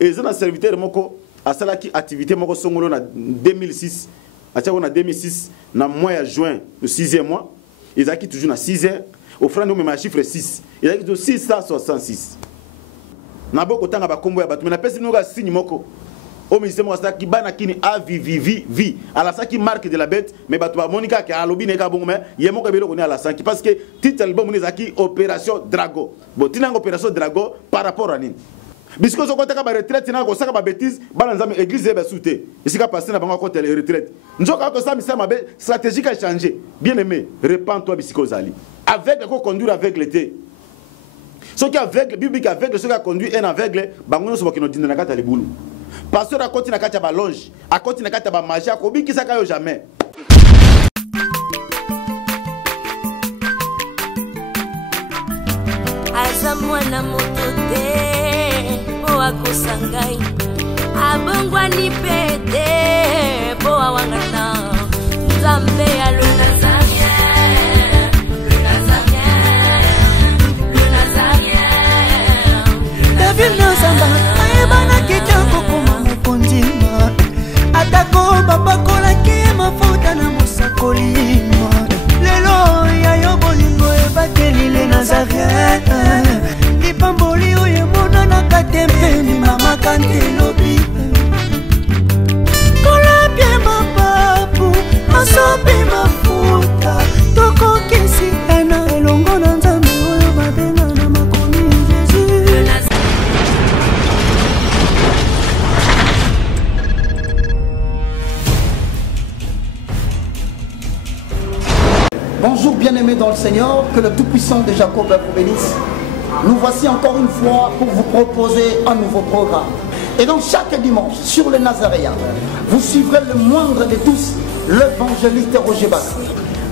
Et ça, un serviteur moko a salaki activité moko songolo na 2006. A na 2006, na mois de juin, le 6e mois, ils ont toujours na 6h. Au frère, nous même un chiffre 6. Ils ont 666. Na boko tanga ba kombo ya batu. Mais na pesi nous ga signe moko. Au ministère mo sa ki bana kini a vi. À la sa qui marque de la bête, mais batu ba Monica ki a lobi ne ka bongo mais yemo ko belo ko ni à la sa qui parce que titre album ni zaki opération Drago. Bon, tinanga opération Drago par rapport à nini. Bisco so kotaka ba retraite na ko saka ba bêtise bana nzambe église ba souté. Isika passer na bango ko tele retraite. Nzoka ko sa misama be stratégique a changé. Bien aimé, repens-toi bisiko zali. Avec ko conduire avec l'été. Ceux qui aveugle, biblique aveugle, ceux qui a conduit un aveugle, bangono so bakino dinde na kata libulu. Pasteur a continué na kata ba longe, a continué na kata ba magie, a kobi ki saka yo jamais. Azamwana motote o akosangai abongwa ni pete bo awangata Nzambe ya le David Nzamba ayebana kika kokoma mokondima atako babakola ki mafuta na musakolima lelo ya yo bolingo ebateli le Nazareth lipamboli oyo mona na katempeni mama kantelobi kola bien mapapu masopi mafuta toko kisi ena elongo na Nzambe oyo babenga na makomi Jésus. Bonjour bien-aimés dans le Seigneur, que le Tout-Puissant de Jacob vous bénisse. Nous voici encore une fois pour vous proposer un nouveau programme. Et donc chaque dimanche, sur le Nazaréen, vous suivrez le moindre de tous, l'évangéliste Roger Bas.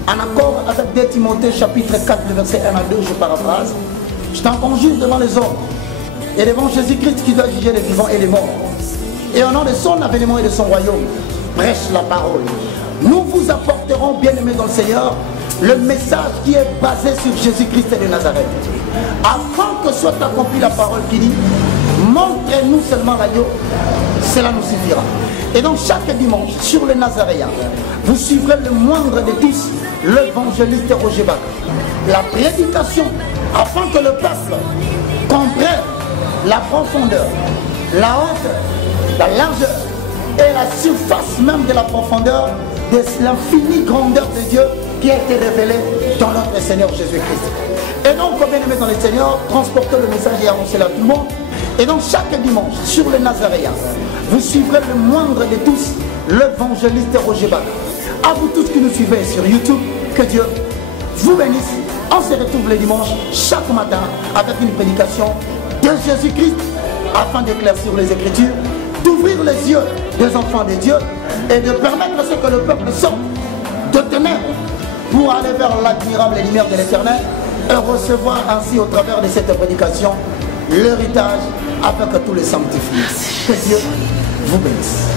En accord avec 2 Timothée chapitre 4, verset 1 à 2, je paraphrase. Je t'en conjure devant les hommes et devant Jésus-Christ qui doit juger les vivants et les morts. Et au nom de son avènement et de son royaume, prêche la parole. Nous vous apporterons, bien-aimés dans le Seigneur, le message qui est basé sur Jésus-Christ de Nazareth. Afin que soit accomplie la parole qui dit, montrez-nous seulement l'agneau, cela nous suffira. Et donc chaque dimanche, sur le Nazaréen, vous suivrez le moindre de tous, l'évangéliste Roger Bach. La prédication, afin que le peuple comprenne la profondeur, la hauteur, la largeur et la surface même de la profondeur de l'infinie grandeur de Dieu qui a été révélée dans notre Seigneur Jésus-Christ. Et donc, bien aimés dans le Seigneur, transportez le message et annoncez-le à tout le monde. Et donc, chaque dimanche, sur le Nazaréen, vous suivrez le moindre de tous, l'évangéliste Roger Bach. À vous tous qui nous suivez sur YouTube, que Dieu vous bénisse. On se retrouve le dimanche, chaque matin, avec une prédication de Jésus-Christ, afin d'éclaircir les Écritures, d'ouvrir les yeux des enfants de Dieu et de permettre à ce que le peuple sorte de ténèbres pour aller vers l'admirable lumière de l'Éternel et recevoir ainsi au travers de cette prédication l'héritage avec tous les sanctifiés. Que Dieu vous bénisse.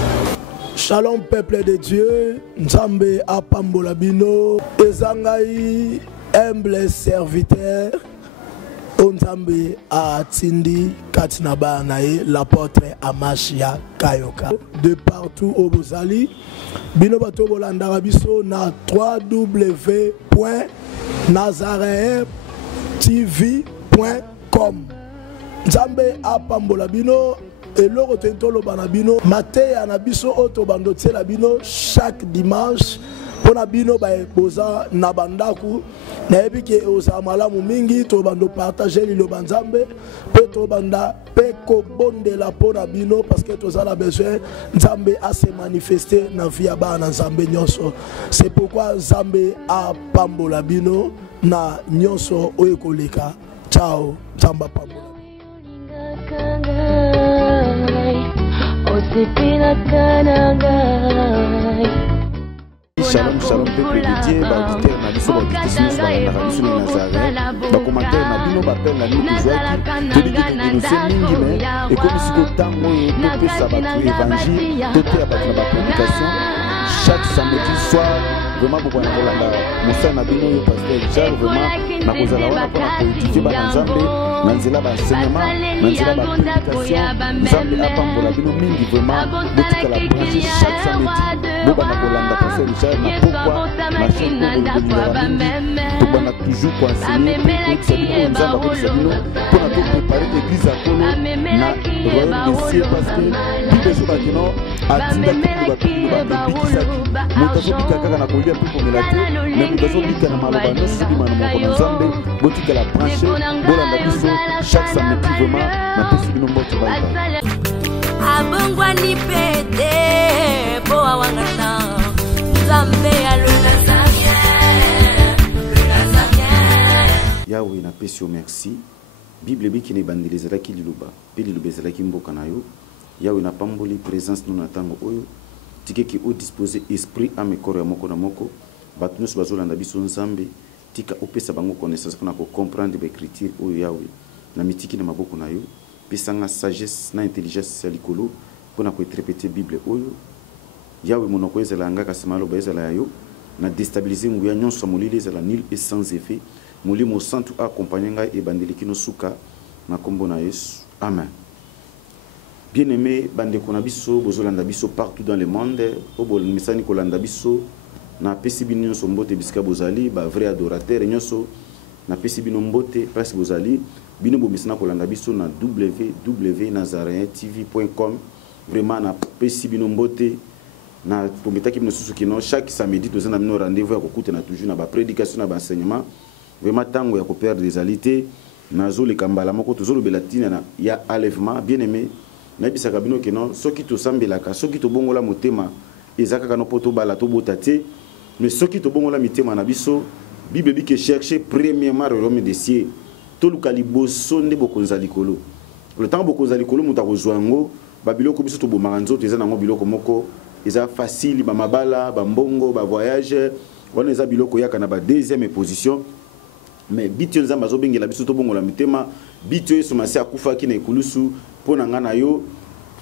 Shalom peuple de Dieu, Nzambe apambola bino, ezangai humble serviteur, Nzambe atindi katinaba nae l'apôtre Amashia Kayoka. De partout au Bozali, bino bato bolandaka biso na www.nazareentv.com. Nzambe apambola bino. Et l'eau tentolo banabino maté anabiso auto bandote la bino chaque dimanche pour nabino ba posa na bandaku na ebike oza malamu mingi to bando partager lilo banzambe pe to banda pe ko bonde la pona bino parce que to za besoin nzambe a se manifester na via ba na nzambe nyonso. C'est pourquoi nzambe a pambola bino na nyonso oyekoleka. Ciao, nzamba pambola. Shalom, shalom, peuple de Dieu, auditeur na biso auditrice na biso na Nazareth, ba commentaire na bino ba peine na nous toujours qui te dit que nous sommes mingi mais et comme si que temps moyo to pesa ba évangile, to te ba na prédication chaque samedi soir vraiment beaucoup na kolanda musa na bino yo pasteur Charles vraiment na kozala wana pour étudier ba nzambe na nzela baenseignement na nzela baprédication nzambe apambola bino mingi vraiment botikala branche chaque samedi bobanda kolanda pasteur richard na pokwa na chaîne kolobelingaka mingi tobanda toujours koenseigner koyebisa bino oyo nzambe akoyebisa bino mpona toprépare église ya kolo na royaume de ciel parce que bible ezobaki no atindaki bato babebikisaki moto azobika kaka na kolia mpe komela te me moto azobika na maloba nyonso bima na moko na nzambe botikala branche bolanda biso chaque samedi vraiment napesi bino mbote baibai abongwani pete po awangata nzambe ya lunazarien yawe napesi yo merci bible biki na ebandeli ezalaki liloba mpe liloba ezalaki mboka na yo yawe napamboli présence no na ntango oyo tikeki odispose esprit ame koro ya moko na moko bato nyonso bazolanda biso nzambe tika opesa bango connaissance mpona kocomprendre baécriture oyo yawe na mitiki na maboko na yo pesanga sagesse na intelligence ya likolo mpona koetrepete bible oyo yawe monoko ezala yanga kasi maloba ezala ya yo na déstabiliser nguya nyonso ya molili ezala nul et sans effet molimo santu accompagne ngai ebandeli kino suka na kombo na yesu amen. Bien aimé bandeko na biso bozolanda biso partout dans le monde obomisani kolanda biso na pesi bino nyonso mbote bisika bozali ba vrai adorateur nyonso na pesi bino mbote place bozali bino bomisana kolanda biso na www.nazarentv.com vraiment na pesi bino mbote na pometaki bino susu kino chaque samedi tozana bino rendez-vous ya kokuta na toujours na ba prédication na ba enseignement vraiment tango ya koperdre des alités nazo le kambala moko tozolo belatina na ya enlèvement bien aimé na bisaka bino kino soki tosambelaka soki tobongola motema ezaka kano poto bala to botate mais soki tobongola mitema na biso bible bike chercher premièrement le royaume des cieux to lukali boso nde bokonza likolo le temps bokonza likolo muta kozwango ba biloko biso to bomaka nzoto eza nango biloko moko eza facile ba mabala ba mbongo ba voyage wana eza biloko yaka na ba deuxième position mais bitio nzamba azobengela biso to bongola mitema bitio yesu masi akufaki na ekulusu pona ngana yo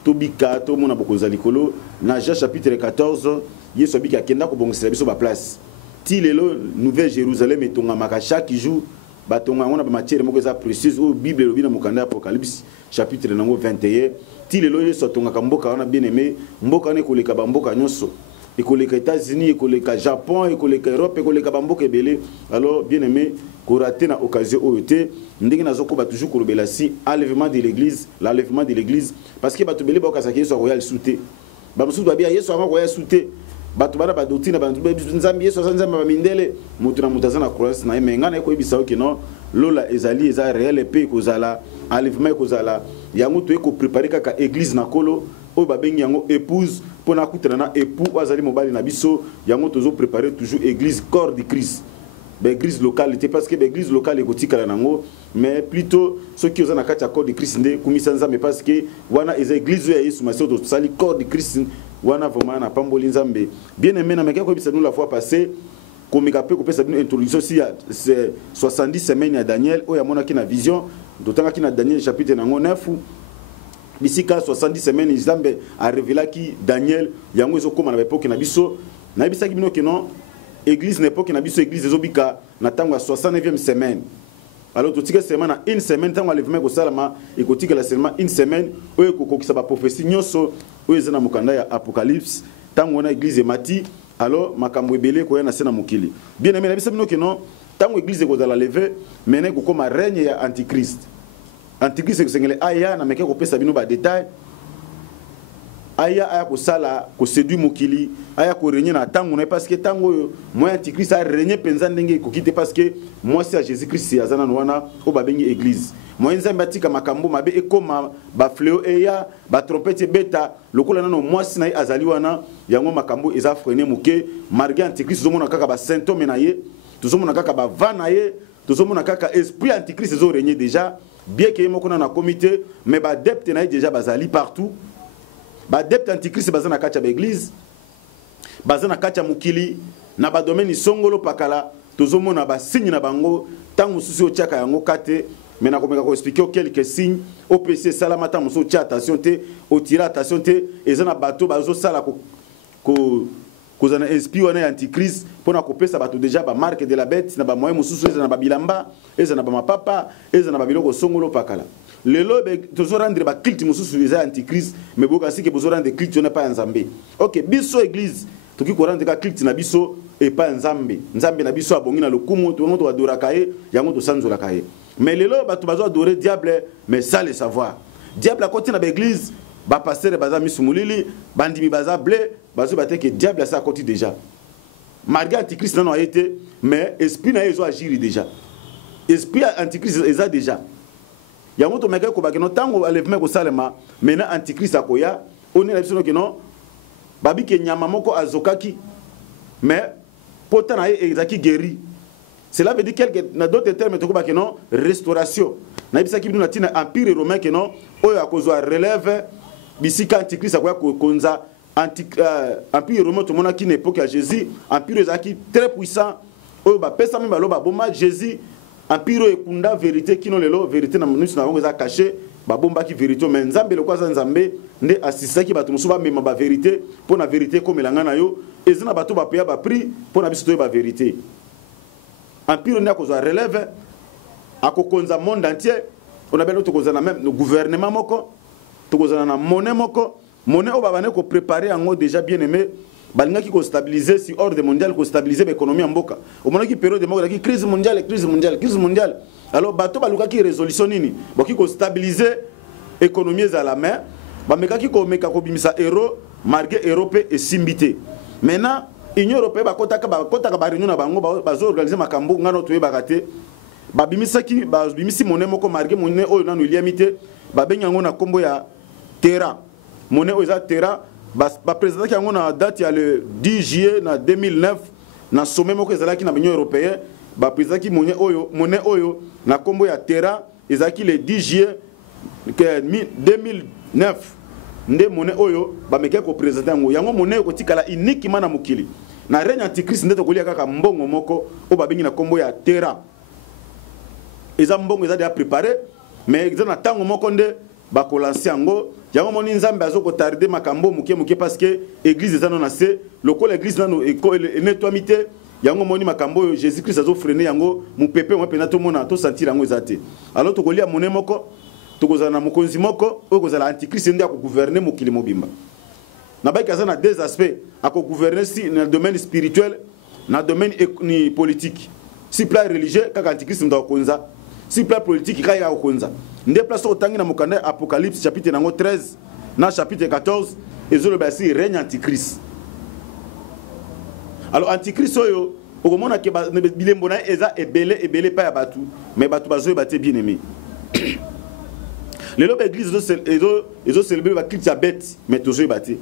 tobika to mona bokonza likolo na Jean chapitre 14 yesu abiki akenda ko bongisa biso ba place ti lelo nouvelle Jérusalem etongamaka chaque jour batonga ngona ba matière moko za précieuse o bible lobi na mokanda apocalypse chapitre nango 21 ti lelo yesu atongaka mboka wana bien aimé mboka ne koleka ba mboka nyonso ekoleka États-Unis ekoleka Japon ekoleka Europe ekoleka ba mboka ebele alors bien aimé koraté na occasion oyote ndenge nazokoba toujours kolobela si l'enlèvement de l'église parce que bato belé ba okasaki yesu royal souté ba musu ba bia yesu anga royal souté bato bana ba doctrine ba nzambi yesu nzambi ba mindele mutu na mutazana croix na emenga na koyebisa oki non lola ezali eza réel pe kozala enlèvement kozala yango to eko préparer kaka église na kolo o ba bengi yango épouse pona kutana na époux azali mobali na biso yango tozo préparer toujours église corps de Christ. L'église locale, parce que l'église locale est gothique, mais plutôt ceux qui ont un corps de Christ, mais parce que wana est église ya Yesu Masihi to sali corps de Christ wana vraiment na pamboli nzambe. Bien aimé na meka ko bisa nous la fois passée comme ka pe ko pesa une introduction si c'est 70 semaines à Daniel o ya mona ki na vision d'autant ki na Daniel chapitre nango 9 bisika 70 semaines nzambe a révélé ki Daniel yango ezo koma na époque na biso na bisaki bino ke non église n'époque na biso église ezobika na tango ya 69e semaine alors totika semaine na une semaine tango enlèvement ko salama et kotika la seulement une semaine oyo kokokisa ba prophétie nyonso oyo ezana mokanda ya apocalypse tango na église mati alors makambo ebele ko ya na sena mokili bien aimé na biso bino ke non tango église ko la lever mene ko koma règne ya antichrist ko sengele aya na meke ko pesa bino ba détail aya ko sala ko séduire mokili aya ko régner na tango na parce que tango moi antichrist a régner penza ndenge ko quitter parce que moi c'est Jésus Christ azana wana o ba bengi église moi nzambe tika makambo mabe e koma ba fléau eya ba trompette beta lokola nano moi sina azali wana yango makambo eza freiner moke marge antichrist zomona kaka ba symptôme na ye tozomona kaka ba vana ye tozomona kaka esprit antichrist zo régner déjà bien que moko na comité mais ba adepte na déjà bazali partout ba adepte antichrist bazana kacha ba église bazana kacha mukili na ba domaine songolo pakala tozomona ba signe na bango tango susi o tiaka yango kate mais na komeka ko expliquer quelques signes OPC salamata muso tia attention te o tira attention te ezana bato bazo sala ko kozala na esprit wana ya antichrist mpona kopesa bato déjà bamarque de la bête na bamoyen mosusu eza na babilamba eza na bamapapa eza na babiloko songolo pakala lelo tozorendre baculte mosusu eza antichrist mais boyoka sike bozorendre culte wana epai ya nzambe ok biso église toki korendre ka culte na biso epai ya nzambe nzambe na biso abongi na lokumu tongo toadoraka ye yango tosanzolaka ye mais lelo bato bazoadore diable mais ça le savoir diable akoti na baéglise bapasteur baza misumulili bandimi baza blé bazo bateke diable asa akoti déjà malgré antichrist nano aye te mais esprit na ye ezo agiri déjà esprit antichrist eza déjà yango tomeka kobake no ntango alevement kosalema maintenant antichrist akoya oni na biso no keno babike nyama moko azokaki mais pota na ye ezaki guéri cela veut dire quelque na d'autres termes tokobake no restauration na bisaki bino na tina empire romain keno oyo akozwa relève bisika antichrist akoya konza empire romain tomonaki na époque ya Jésus empire ezaki très puissant oyo bapesa mimi baloba boma Jésus empire ekunda vérité kino lelo vérité na miso na bango eza caché babombaki vérité mais nzambe lokwa aza nzambe nde asisaki bato mosusu bamema bavérité mpo na vérité ekomelanga na yo eza na bato bapeya baprix mpo na biso toyeba vérité empire nde akozwa relève akokonza monde entier on abeli tokozala na même gouvernement moko tokozala na monnaie moko monnaie oyo babane kopréparer yango déjà bien aimé balingaki kostabiliser si ordre mondial kostabiliser baéconomie ya mboka omonaki période moko ezalaki crise mondiale alors bato balukaki résolution nini boki kostabiliser économie ezala main bamekaki komeka kobimisa euro malgré euro mpe esimbi te maintenant union européenne bakotaka baréunion na bango bazoorganize makambo ngano toyebaka te babimisi monnaie moko malgré monnaie oyo nano eliami te babengi yango na nkombo ya terra monnaie oyo eza terra baprésentaki yango na date ya le 10 juillet na 2009 na sommet moko ezalaki na union européenne baprésentaki monnaie oyo na nkombo ya terra ezalaki le 10 juillet 2009 nde monnaie oyo bamekaki koprésente yango monnaie ekotikala uniquement na mokili na règne antichrist nde tokolia kaka mbongo moko oyo babengi na nkombo ya terra eza mbongo eza deja préparé mais eza na ntango moko nde bakolanse yango moni nzambe azokotarde makambo moke parce que église eza no na se lokola église nano enetwami te yango moni makambo oyo jésus christ azofrene yango mopepe mwa mpena tomona tosentir yango eza te alors tokolia monnaie moko tokozala na mokonzi moko oyo kozala antichrist nde akogouverne mokili mobimba na bayiki aza na deux aspects akogouverne si na domaine spirituel na domaine politique si plan religieux kaka antichrist ndo akonza si plan politique kaka ya akonza nde place otangi na mokanda apocalypse chapitre nango 13 na chapitre 14 ezoloba si règne antichrist alors antichrist oyo okomona ke bilembo na eza ebele pa ya batu mais batu bazoyeba te bien aimé lelo baéglise ezocélébre baculte ya bête mais tozoyeba te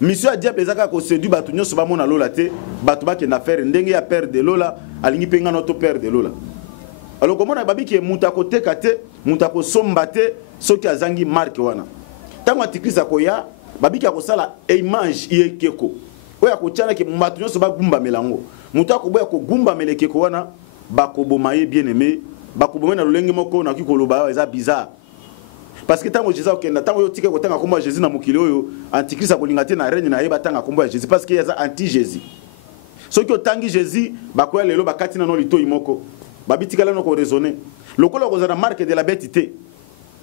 mission ya diable ezaka koséduire bato nyonso bamona lola te bato bakenda faire ndenge ya père de lola alingi mpe ngana to père de lola alors komona babiki mutu akoteka te mutu akosomba te soki azangi marke wana ntango antichrist akoya babiki akosala image yekeko oyo akotiana ke bato nyonso bagumbamela yango mutu akoboya kogumbamela ekeko wana bakoboma ye bien aimé bakoboma na lolenge moko nakoki koloba eza bizarre parce que tango Jésus okenda tango yo tika kotanga kombo ya Jésus na mokili oyo antichrist akolinga te na règne na ye batanga kombo ya Jésus parce que eza anti Jésus soki otangi Jésus bakoya lelo bakati na no litoyi moko babitikala no ko raisonner lokola kozana marque de la bête te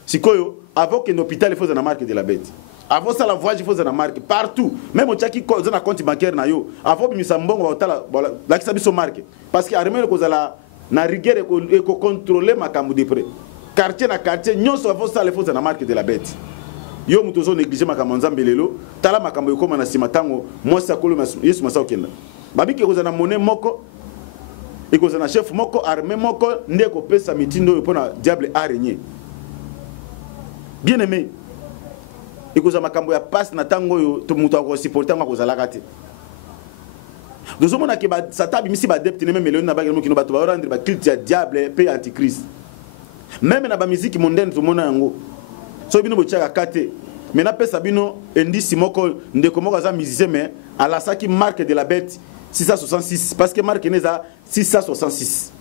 sikoyo avant que l'hôpital il faut na marque de la bête avant ça la voyage il faut na marque partout même au tchaki ko na compte bancaire na yo avant bimisa mbongo batala la kisabiso marque parce que armée kozala na rigueur et ko contrôler makambo de près quartier na quartier nyonso avant ça il faut na marque de la bête yo mutozo négliger makambo nzambe lelo tala makambo ekoma na sima tango mosa kolo yesu masa okenda babiki kozana monnaie moko ekozana chef moko armée moko nde ko pesa mitindo pona diable a régner bien aimé ekozana makambo ya passe na tango yo to muto ko supporter ngako zalaka te dozomona ke ba satabi misi ba adepte même million na ba kino bato ba rendre ba culte ya diable pe antichrist même na ba musique mondaine to mona yango so bino bochaka kate mais na pesa bino indisi moko ndeko moko za musicien mais ala saki marque de la bête 666 parce que marque neza 666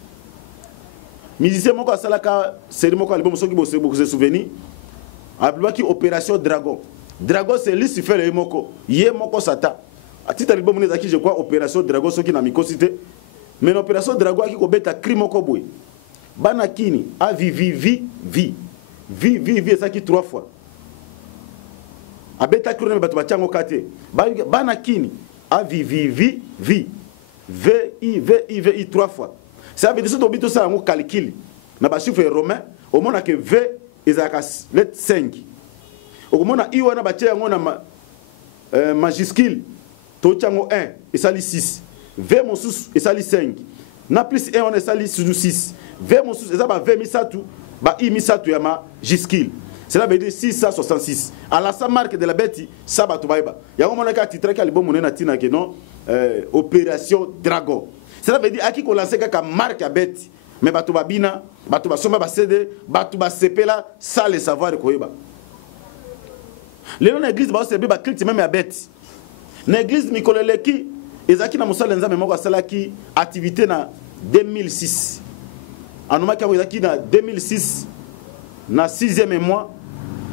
musicien moko asalaka série moko album soki bo se souvenir appelaki opération dragon c'est Lucifer le moko ye moko sata à titre album on je crois opération Dragon soki na mikosité mais l'opération Dragon qui kobeta crime ko boy bana kini a vi ça qui 3 fois a beta crime bato bachango kate bana kini a vi 3 fois ça veut dire que tout ça on calcule na ba chiffre romain au moins que v ezaka lettre 5 au moins i wana batia yango na majuscule to chango 1 et sali 6 v mosusu et sali 5 na plus 1 on est sali 6 v mosusu ezaba v misatu ba i misatu ya majuscule cela veut dire 666 à la sa marque de la bête ça ba to baiba yango mona ka titre ka libomo na tina ke non opération Dragon. Cela veut dire à qui qu'on lance ka marque à bête mais bato babina bato basomba ba cd bato ba sepela ça le savoir ko yeba lelo na église ba se ba culte même à bête na église mikoleleki ezaki na musala nzambe moko asalaki activité na 2006 anoma ka ezaki na 2006 na 6e mois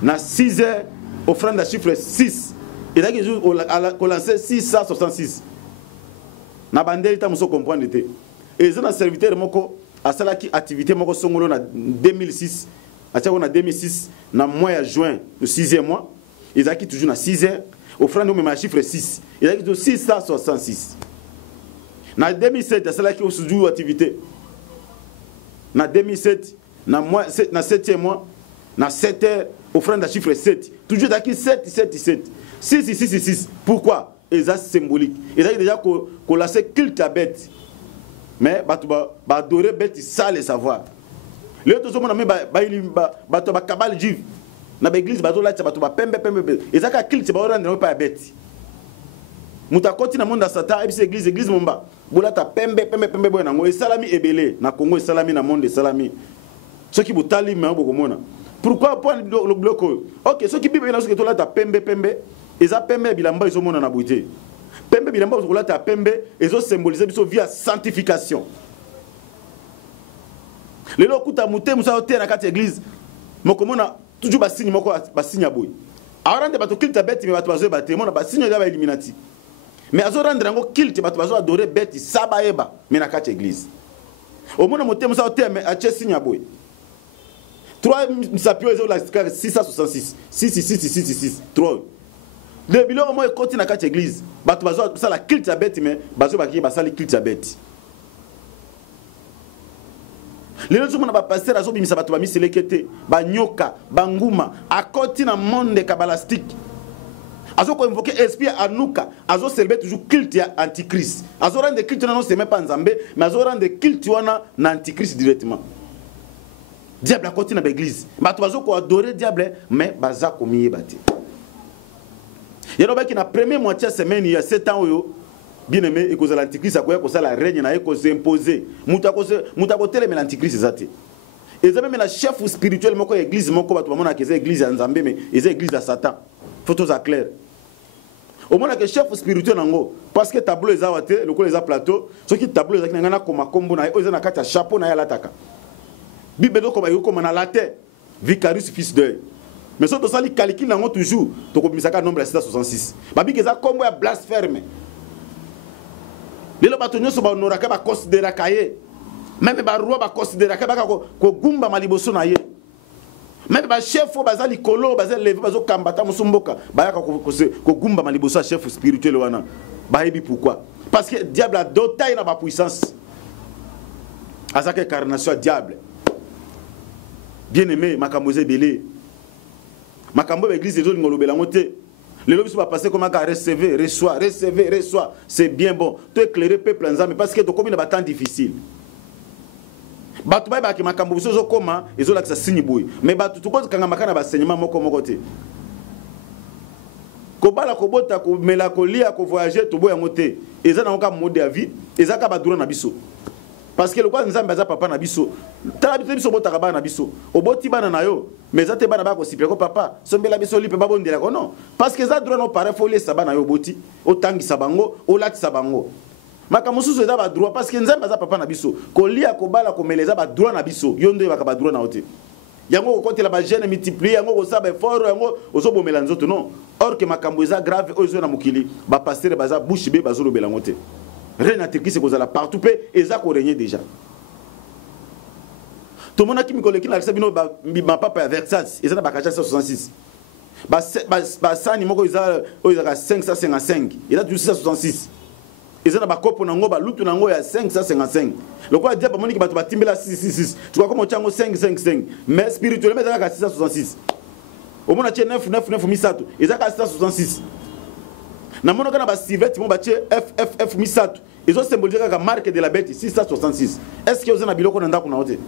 na 6h offrande à chiffre 6 ezaki jour ko lancer 666 na bandeli ta muso comprendre te ezana serviteur moko asalaki activité moko songolo na 2006 atia na 2006 na mois ya juin le 6e mois ezaki toujours na 6h offrande au même chiffre 6 ezaki toujours 666 na 2007 asalaki toujours activité na 2007 na mois na 7e mois na 7h offrande à chiffre 7 toujours ezaki 6 pourquoi eza symbolique ezaki déjà ko lancer culte à bête mais bato ba adorer bête ça le savoir le to somona me bato ba kabal juif na ba église bato la bato ba pembe ezaka culte ba rendre pas bête muta koti na monde satan et puis église momba bola ta pembe boy nango esalami ebele na Congo esalami na monde esalami ceux qui botali mais boko mona pourquoi point le bloc OK ceux qui bible na ceux qui to la ta pembe eza pembe bilamba iso mona na buité pembe bilamba ozola ta pembe ezo symboliser biso via sanctification lelo kuta muté musa oté na kati église moko mona toujours ba signe moko ba signe boy arande bato culte bête mais bato bazo baté mona ba signe ba illuminati mais azo rendre ngo culte bato bazo adorer bête saba eba mais na kati église au mona muté musa oté mais a che signe boy 3 misapio ezo la 666 6 3 le biloko mo ekoti na kati église bato bazo sala culte ya bête mais bazo baki basali culte ya bête lelo zomona ba pasteur azo bimisa bato ba miselekete ba nyoka banguma akoti na monde kabalastique azo ko invoquer esprit anuka azo célébrer toujours culte ya antichrist azo rendre culte na non c'est même pas nzambe mais azo rendre culte wana na antichrist directement diable akoti na église bato bazo ko adorer diable mais baza ko miyebate yero baki na premier moitié semaine il y a 7 ans oyo bien aimé et cause l'antichrist akoya ko sala règne na ko s'imposer muta ko télé l'antichrist zate et ça même la chef spirituel moko église moko bato bamona que c'est église ya nzambe mais c'est église ya satan photos à clair au moins que chef spirituel nango parce que tableau les awate le ko les a plateau ce qui tableau les ngana koma kombo na eza na kata chapeau na ya lataka bible do koma na latin vicarius fils d'œil mais ça ça li calcule nango toujours to ko bisaka nombre 666 babi que ça combo ya blasphème lelo bato nyoso ba honoraka ba considérer kaye même ba roi ba considérer ka ba ko gumba maliboso na ye même ba chef ba za likolo ba za lever ba zo kambata musumboka ba ya ko gumba maliboso chef spirituel wana ba yebi pourquoi parce que diable a doté na ba puissance azaka incarnation diable bien aimé makamboze belé makambo ba église ezo ngolobela ngote lelo biso ba passer comment ka recevoir reçoit c'est bien bon to éclairer peuple nzambe parce que to komi na ba temps difficile batu ba ki makambo biso zo koma ezo la signe boy mais batu to ko kanga makana ba enseignement moko te ko bala ko bota ko mélancolie ko voyager to boya ngote eza na ka mode ya vie eza ka ba dura na biso parce que le quoi nzambe za papa na biso tala biso bota ka ba na biso oboti bana na yo mais ça te bana ba ko sipre ko papa sombela biso lipe ba bondela ko non parce que ça droit no pare folie saba na yo boti otangi sabango olati sabango makamususu eza ba droit parce que nzambe za papa na biso ko lia ko bala ko meleza ba droit na biso yondo ba ka ba droit na ote yango kokotela ba gene multiplier yango ko saba fort yango ozobomela nzoto non or que makambo eza grave ozo na mukili ba pasteur baza bouche be bazolobela ngote reine atekisi kozala partout pe eza ko régner déjà tout monde qui me collecte la sabino ba papa ya Versace eza na ba 466 ba sani moko eza 555 eza 666 ils ont bakopo nango ba lutu nango ya 555 lokwa dia ba moniki bato batimbela 666 tu vois comme chango 555 mais spirituellement ça ka 666 au mona tie 999 misato ezaka 666 na mona kana ba sivete mo ba tie FFF misato ils ont symbolisé ka marque de la bête 666 est-ce que vous en biloko na ndako na hote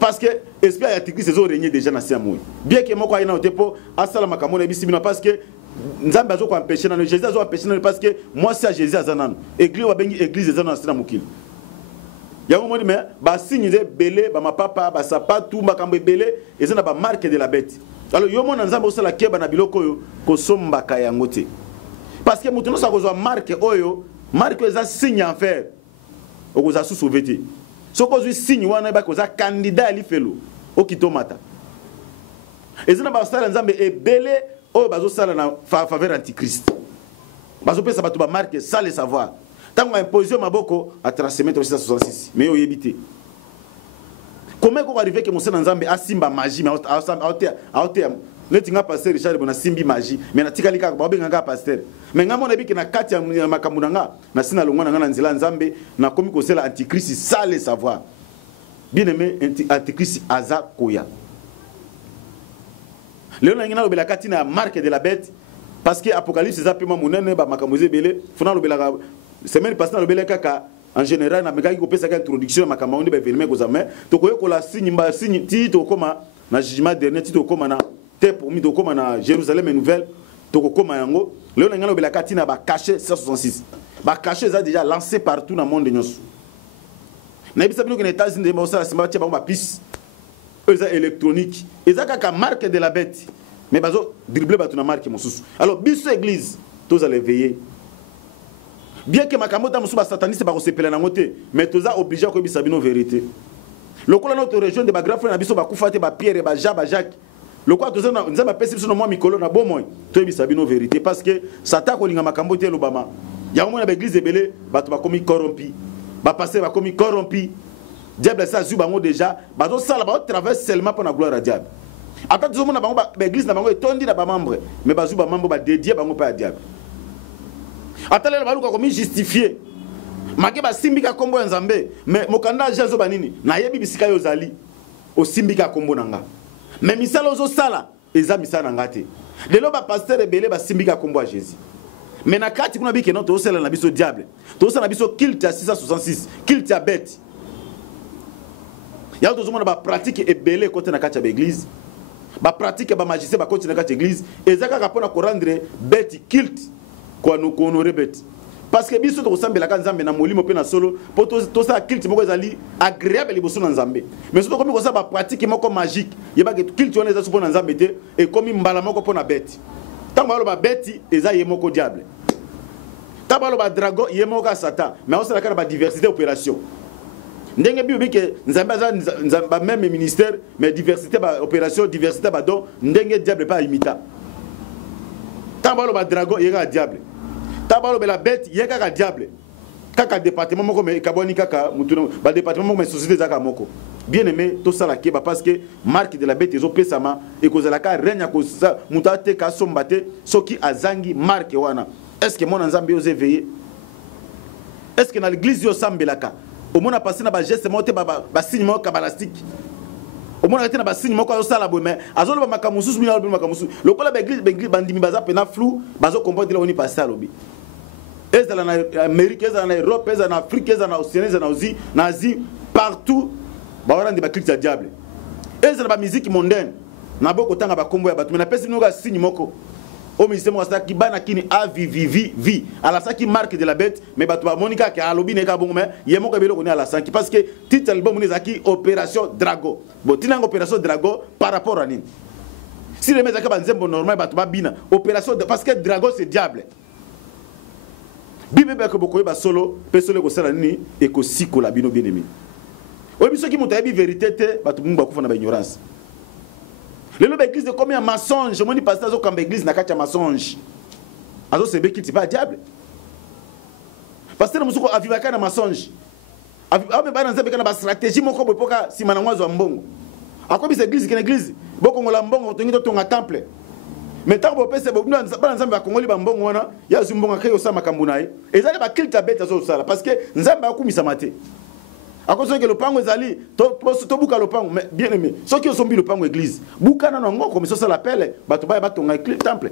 parce que esprit ya tikri ces régner déjà na siamou bien que moko ayina otepo asala makambo na bisibino parce que nzambe azo ko empêcher na Jésus azo empêcher na parce que moi c'est Jésus azanano église wa bengi église ezana na mukili yango moni mais ba signe de belé ba mapapa ba sapatu makambo belé ezana ba marque de la bête alors yo mona nzambe osala keba na biloko yo ko sombaka yango te parce que mutu no sa kozwa marque oyo marque eza signe en fer okoza sous sauveté soko zwi signe wana ba koza candidat ali felo okitomata ezana ba sala nzambe ebele oh bazo sala na faveur antichrist bazo pesa bato ba marque sans le savoir tango imposer maboko à transmettre 666 mais yo yebité comment ko arriver que monsieur nzambe asimba magie mais aote letinga pasteur Richard bona simbi magie mais na tikali ka ba benga pasteur mais ngamo na biki na kati ya makambu nanga na sina longwa nanga na nzela nzambe na komi ko sala antichrist sans le savoir bien aimé antichrist aza koya Léon Nangina lobela katina marque de la bête parce que Apocalypse est appelé monene ba makamoze belé fona lobela semaine passée lobela kaka en général na mekaki ko pesa ka introduction makambo ndi ba événement ko zame to koyo ko la signe ti to koma na jugement dernier ti to koma na tep mi to koma na Jérusalem nouvelle to ko koma yango Léon Nangina lobela katina ba caché 166 ba caché ça déjà lancé partout dans le monde nyos na bisa bino que les États-Unis ba osala simba ti ba piste électronique et ça ka marque de la bête mais bazo dribbler ba tuna marque mosusu alors biso église tous allez veiller bien que makambo ta musu ba sataniste ba ko sepela na ngote mais tous a obligé ko bisa bino vérité lokola notre région de ba grand frère na biso ba kufate ba Pierre ba Jacques lokola tous na nzamba pesi biso no moi mikolo na bomoy to bisa bino vérité parce que sata ko linga makambo te lobama ya mo na ba église ebele ba to ba komi corrompi ba passer ba komi corrompi diable ça zubango déjà bazo sala ba traverse seulement pour la gloire à diable après tout le monde bango ba église na bango etondi na ba membre mais bazu ba membre ba dédié bango pa diable atale ba luka komi justifier mage ba simbika kombo ya nzambe mais mokanda jazo banini na yebi bisika yo zali o simbika kombo nanga mais misala zo sala eza misala ngate lelo ba pasteur ebele ba simbika kombo ya Jésus mais na kati kuna bike non to sala na biso diable to sala na biso culte ya 666 culte ya bête ya to zomona ba pratique ebele côté na kati ya église ba pratique ba magicien ba côté na kati ya église ezaka ka pona ko rendre bête culte ko no ko honorer bête parce que biso to sambela ka nzambe na molimo pe na solo po to sa culte moko ezali agréable liboso na nzambe mais soto komi ko sa ba pratique moko magique yeba ke culte wana eza so pona nzambe te e komi mbala moko pona bête tango ba bête eza ye moko diable tabalo ba dragon ye moko satan mais on sala ka ba diversité opération ndenge bibi ke nzamba même ministère mais diversité ba opération diversité ba don ndenge diable pas imita tabalo ba dragon yeka diable tabalo be la bête yeka diable kaka département moko mais kaboni kaka mutuna ba département moko mais société zaka moko bien aimé tout ça la keba parce que marque de la bête ezo pesama et kozala ka renya ko sa mutate ka sombate soki azangi marque wana est-ce que mon nzambe ose veiller est-ce que na l'église yo sambelaka au monde a passé na ba geste monté ba signe moko kabalastique au monde a été na ba signe moko sala bo mais azolo ba makamusu mina ba makamusu lokola ba église bandimi baza pena flou bazo comprendre là on y passe lobi ezala na Amérique ezala na Europe ezala na Afrique ezala na Océanie ezala na Asie partout ba wana ndi ba culte ya diable ezala ba musique mondaine na boko tanga ba kombo ya batu mais na pesi noka signe moko au ministère moi ça qui bana kini a vi à la ça qui marque de la bête mais batu ba monika ke alobi ne ka bongo mais yemo ka belo ko ni à la sanki parce que titre album ni zaki opération drago bon tinanga opération drago par rapport à nini si les mecs ka nzembo normal batu ba bina opération parce que drago c'est diable bibe ba ko boko ba solo pesole ko sala nini et ko siko la bino bien aimé o biso ki mutayebi vérité te batu mungu ba kufa na ba ignorance Les lois église de combien mensonge, je me dis pasteur zo comme église na kacha mensonge. Azo c'est qui pas diable. Pasteur musuko avivaka na mensonge. Abe ba na nzambe kana ba stratégie moko bopoka si manangwazo mbongo. Akobi c'est église église, boko ngola mbongo tongi to tonga temple. Mais tant que pese bo na nzambe ba kongoli ba mbongo wana, ya zumbonga kayo sa makambu naye. Ezali ba kilta beta zo sala parce que nzambe akumisa mate. À cause que le pango ezali to buka le pango mais bien aimé ceux qui ont le pango église buka na ngo comme ça l'appelle bato ba tonga temple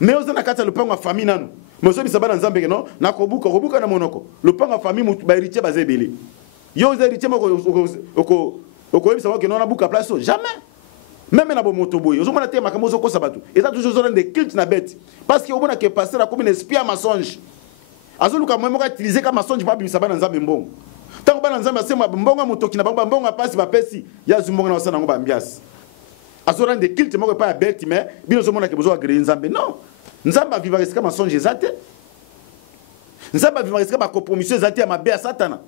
mais ozana kata le pango famille nanu mais so bisa bana nzambe non na kobuka na monoko le pango famille mutu ba héritier bazebele yo héritier moko oko bisa que non na buka place jamais même na bo motoboy ozo mona te makambo zo kosa bato et ça toujours zone de culte na bête parce que obona que pasteur a comme un espion mensonge azoluka moi moko utiliser comme mensonge ba bisa bana nzambe mbongo. Tant que nzambe asema mbonga mutoki na mbonga pasi ba pesi ya zumbonga na wasana ngo ba mbiasi azora de kilte moko pa beti mais bino zo mona ke bozo agre nzambe non nzambe vivre risque mensonge zate nzambe vivre risque ba compromission zate ya mabe ya satana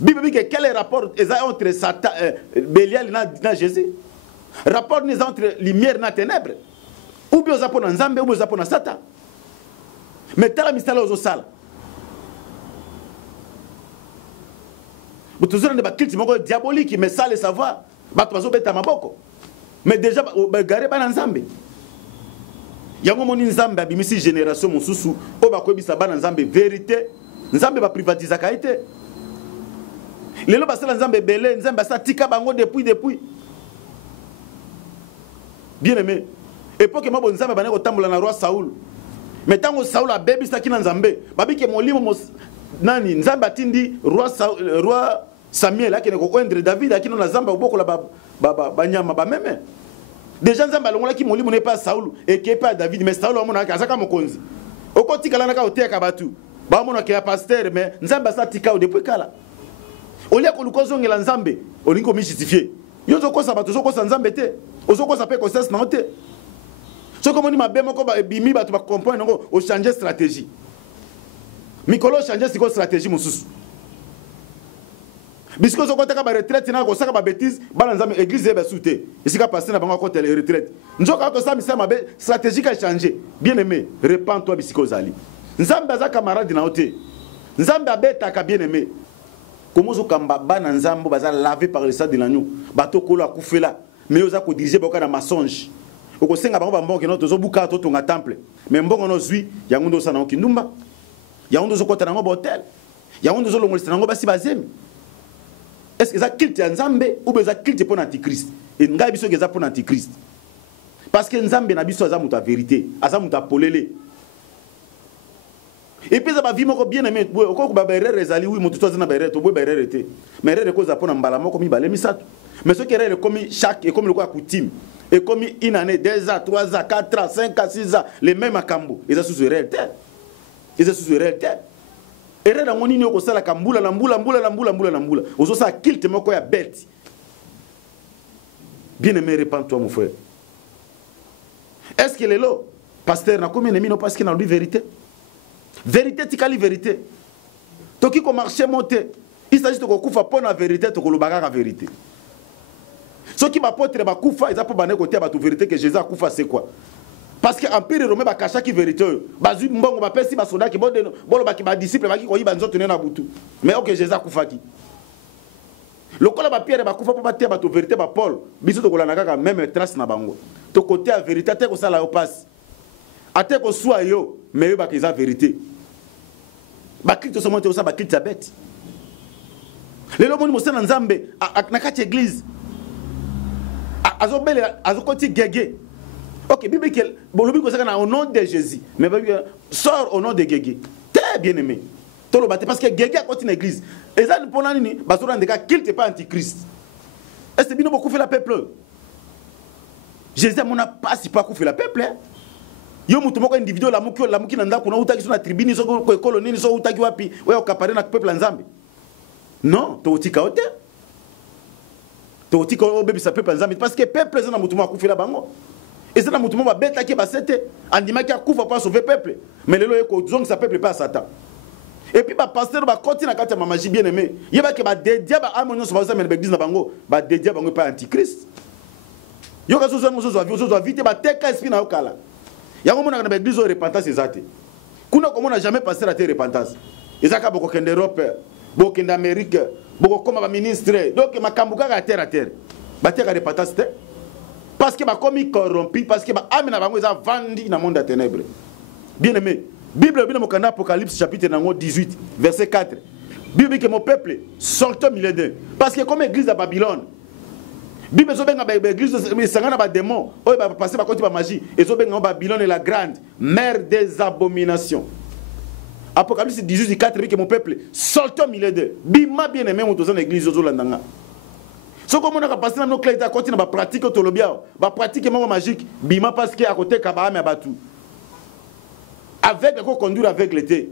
bible dit que quel est le rapport entre Satan Bélial na Jésus rapport ni entre lumière na ténèbres ou bien za pona nzambe ou bien za pona Satan mais tala misala ozo sala. Vous toujours des bâtiments diaboliques, mais ça, le savoir. Mais déjà, garé ban nzambe. Yango moni nzambe abimisi génération mususu o bakoyebisa bana nzambe vérité nzambe ba privatiser kaite. Lelo basala nzambe belé nzambe sa tika bango depuis. Bien aimé. Époque mabo nzambe bana ko tambola na roi Saoul. Mais tango Saoul a bebisa kina nzambe, babike molimo nani nzambe atindi roi Samuel akene ko koendre David akino na zamba uboko la ba nyama ba meme déjà nzambe alongola ki molimo ne pas Saoul et que pas David mais Saoul amona akazaka mokonzi okoti kala naka oteka batu ba mona ke pasteur mais nzambe sa tika o depuis kala olia ko lukozongela nzambe olingo mi justifier yo zo kosa batu zo kosa nzambe te ozo kosa pe ko sens na te so comme ni mabe moko ba bimi batu ba comprendre ngo o changer stratégie mikolo changer siko stratégie mususu bisiko zo kotaka ba retraite na ko saka ba bêtise bana nzambe église eba souté isika passer na bango ko tele retraite nzoka ko sami sama be stratégie ka changer bien aimé repens-toi bisiko zali nzambe za camarade na ote nzambe abeta ka bien aimé comment zo kamba bana nzambo baza lavé par le sang de l'agneau bato kolo akufela mais oza ko diriger boka na mensonge oko senga bango ba mbongo no tozo buka to tonga temple mais mbongo no zui yango ndo sana okindumba yango ndo zo kota nango botel yango ndo zo longolisa nango basi bazemi. Est-ce que ça culte nzambe ou bien ça culte pour l'antichrist et ngai biso que ça pour l'antichrist parce que nzambe na biso aza muta vérité aza muta polele et puis ça va vivre bien aimé ko ba berere ezali oui mutu toza na berere to bo berere te mais berere ko za pona mbala moko mi bale misato mais ce qui est comme chaque et comme le quoi coutume et comme une année 2 ans 3 ans 4 ans 5 ans 6 ans les mêmes akambo et ça sous réalité et ça sous réalité. Erreur ngoni ni ko sala kambula na mbula ozo sa kilte moko ya bête. Bien aimé, repens-toi mon frère. Est-ce que le lo pasteur na combien ennemi no parce qu'il na lui vérité tikali vérité toki ko marché monter il s'agit de ko kufa pour la vérité to ko lobaka ka vérité ceux qui m'apôtre ba kufa ils a pas bané côté ba tu vérité que Jésus a kufa c'est quoi. Parce que empire romain ba kasha ki vérité bazu mbongo ba pesi ba soda ki bolo ba ki ba disciple ba ki ko yiba nzoto na butu mais OK Jésus akufaki lokola ba pierre ba kufa pa te ba to vérité ba Paul biso to kolana kaka même trace na bango to côté a vérité te ko sala au passe ate ko soit yo mais ba ki za vérité ba Christ so monte o sa ba Christ bête lelo moni mo sena nzambe na kati église azobele azokoti gege. Ok, Bible que au nom de Jésus, mais sort au nom de Gégé. Très bien aimé. Parce que Gégé a continué l'église. Et ça, pour l'année, basura en cas qu'il n'était pas antichrist. Est-ce que bien beaucoup fait la peuple? Jésus n'a pas si pas fait la peuple. Yo mutu moko individuel la muki nanda kuna utaki sona tribune so ko koloni so utaki wapi wewe ukapare na peuple nzambe. Non, to utika ote. To utika obebi sa peuple nzambe parce que peuple zana mutu moko fait la bango. Et c'est la mouvement va bête qui va c'était andima qui a couvre pas sauver peuple mais le ko zong sa peuple pas Satan et puis ba pasteur va continuer à ma magie bien aimé il va que ba dédier ba amonyo so va ça mais l'église na bango ba dédier bango pas antichrist Yo ka sozo mozo zo vite ba teka esprit na okala. Ya ko mona na ba église repentance ezate. Kuna ko mona jamais passer à terre repentance. Ezaka boko kende Europe, boko kende Amérique, boko koma ba ministre. Donc makambuka à terre. Ba teka repentance te. Parce que ba komi corrompu, parce que ba amena bango eza vandi na monde de ténèbres. Bien aimé, Bible bien mon Apocalypse chapitre 18 verset 4. Bible dit que mon peuple sortons milieu d'eux. Parce que comme église à Babylone, Bible zo benga église sangana ba démon, o ba passer ba côté ba magie, et zo benga Babylone est la grande mère des abominations. Apocalypse 18 4 dit que mon peuple sortons milieu d'eux. Bima bien aimé mon dans l'église zo landanga. So comme on a passé dans nos clés à côté na ba pratique tolobia, ba pratique mo magique, bima parce que à côté kaba me batu. Avec le conduire aveugle était.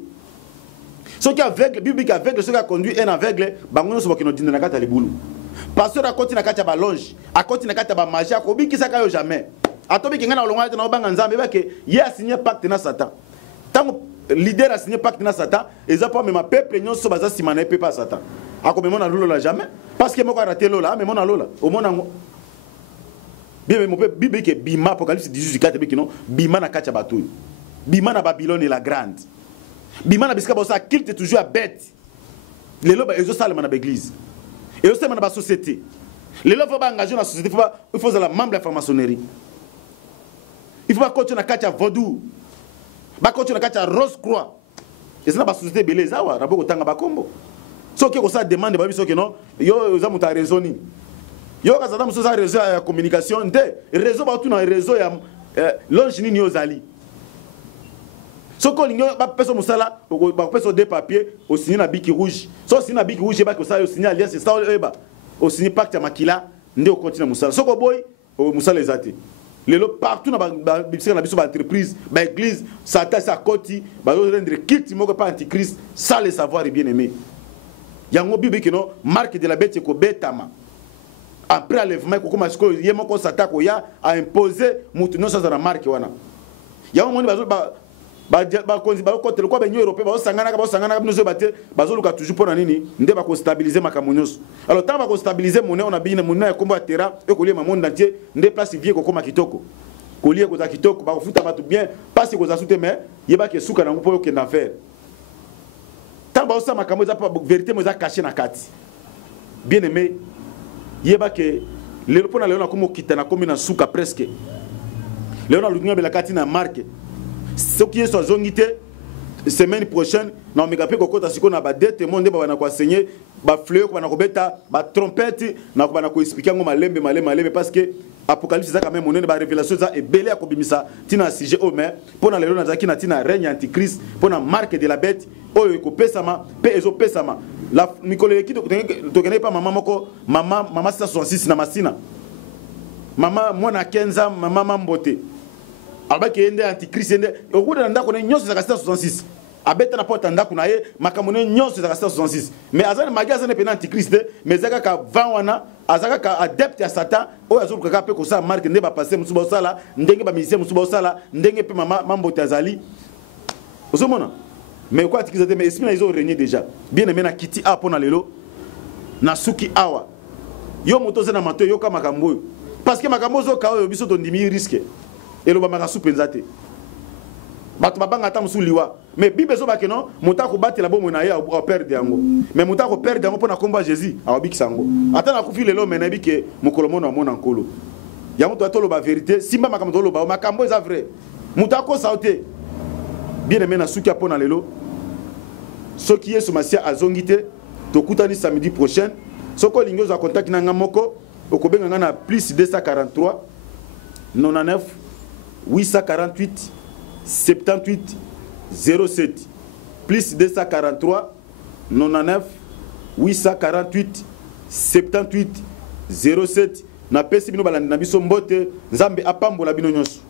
Ce qui est aveugle, biblique aveugle, ce qui a conduit un aveugle, bangono so bakino dina nakata libulu. Pasteur a continué à kata ba longe, a continué à kata ba magie, a kobi ki saka yo jamais. Atobi ki ngana olonga na obanga nzambe ba ke ye a signé pacte na Satan. Tant leader a signé pacte na Satan, eza pas même peuple nyonso baza simana pe pas Satan. Ako me mona lolo la jamais parce que moko raté lola, mais mona lola. O mona ngo. Bien mon peuple biblique bima Apocalypse 18:4 bi kino bima na kata batu. Bima na Babylone est la grande. Bima na biska bosa kilte toujours à bête. Les lobes ils ont salé na l'église. Et aussi dans la société. Les lobes faut pas engager dans la société, il faut la membre de la franc-maçonnerie. Il faut pas continuer à katia vaudou. Ba continuer à katia rose croix. Et c'est na ba société belé zawa, rabo kotanga ba kombo. So que ça demande ba biso que non, yo za muta raisonner. Yo ka za muso za réseau ya communication, nde réseau ba tout na réseau ya longe ni ozali. So ko lingo ba peso musala ba peso des papiers au signer na biki rouge. So signer na biki rouge ba ko ça au signer alliance ça eba. Au signer pacte ya makila nde au continue musala. So ko boy au musala ezate. Lelo partout na ba biso na biso ba entreprise, ba église, Satan sa koti, ba rendre kit moko pas antichrist, ça le savoir est bien aimé. Yango bibi kino marque de la bête ko betama. Après enlèvement ko koma sko yemo ko Satan ko ya a imposer mutu no sa na marque wana. Yango moni ba konzi ba ko tele ko ba nyo européen ba sangana nous bate ba zoluka toujours pour nini nde ba ko stabiliser makamonyos. Alors tant ba ko stabiliser monnaie on a bien monnaie ko ba terrain e ko lié ma monde entier nde place vie ko koma kitoko. Ko lié ko za kitoko ba ko futa ba tout bien parce que ko za souté mais yeba ke suka na ko yo ke na faire. Tant ba osa makambo za pa vérité mo za caché na kati. Bien aimé yeba ke le pona leona ko mo kitana ko na suka presque. Leona lunya be la kati na marque. Ce qui est sur zongité semaine prochaine na megape kokota siko na ba dette monde ba na ko enseigner ba fleur ko na ko beta ba trompette na ko na ko expliquer ngo malembe parce que Apocalypse ça quand même on ba révélation ça et belé ko bimisa tina sujet au mais pour na lelo na zaki na tina règne antichrist pour na marque de la bête oyo ko pesama pe ezo pesama la mikolo ki to connais pas maman moko maman 66 na masina maman mwana 15 ans maman mambote abaki ende antichrist ende okuda ndako ne nyonso za 66 abeta na porte ndako na ye makamone nyonso za 66 mais azana magasin ne pena antichrist mais zaka ka vanwana azaka ka adepte ya Satan o azuru ka pe ko sa marque ndeba passer musuba osala ndenge ba musicien musuba osala ndenge pe mama mambo tazali osomona mais quoi antichrist mais esprit na izo régner déjà bien aimé na kiti a pona lelo na suki awa yo moto zena mato yo ka makambo parce que makambo zo ka yo biso to ndimi risque et le bamaka soupenzate bato babanga ta musuliwa mais bible zo bakeno mutako batela bomo na ye au perdre yango mais mutako perdre yango pona komba Jésus awabikisa ngo atana kufi lelo menabi ke mukolomo na mona nkolo yango to atolo ba vérité simba makambo lo ba makambo eza vrai mutako sauté bien aimé na suki apona lelo ce qui est somasia azongite to kutani samedi prochain soko lingo za contact na ngamoko okobenga ngana plus 243 99 848 78 07 plus 243 99 848 78 07 na pesi bino balandi na biso mbote nzambe apambola bino nyonso.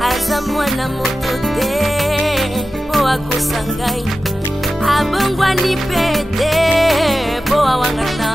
Aza mwana moto te po akosangai abongwani pete po awangata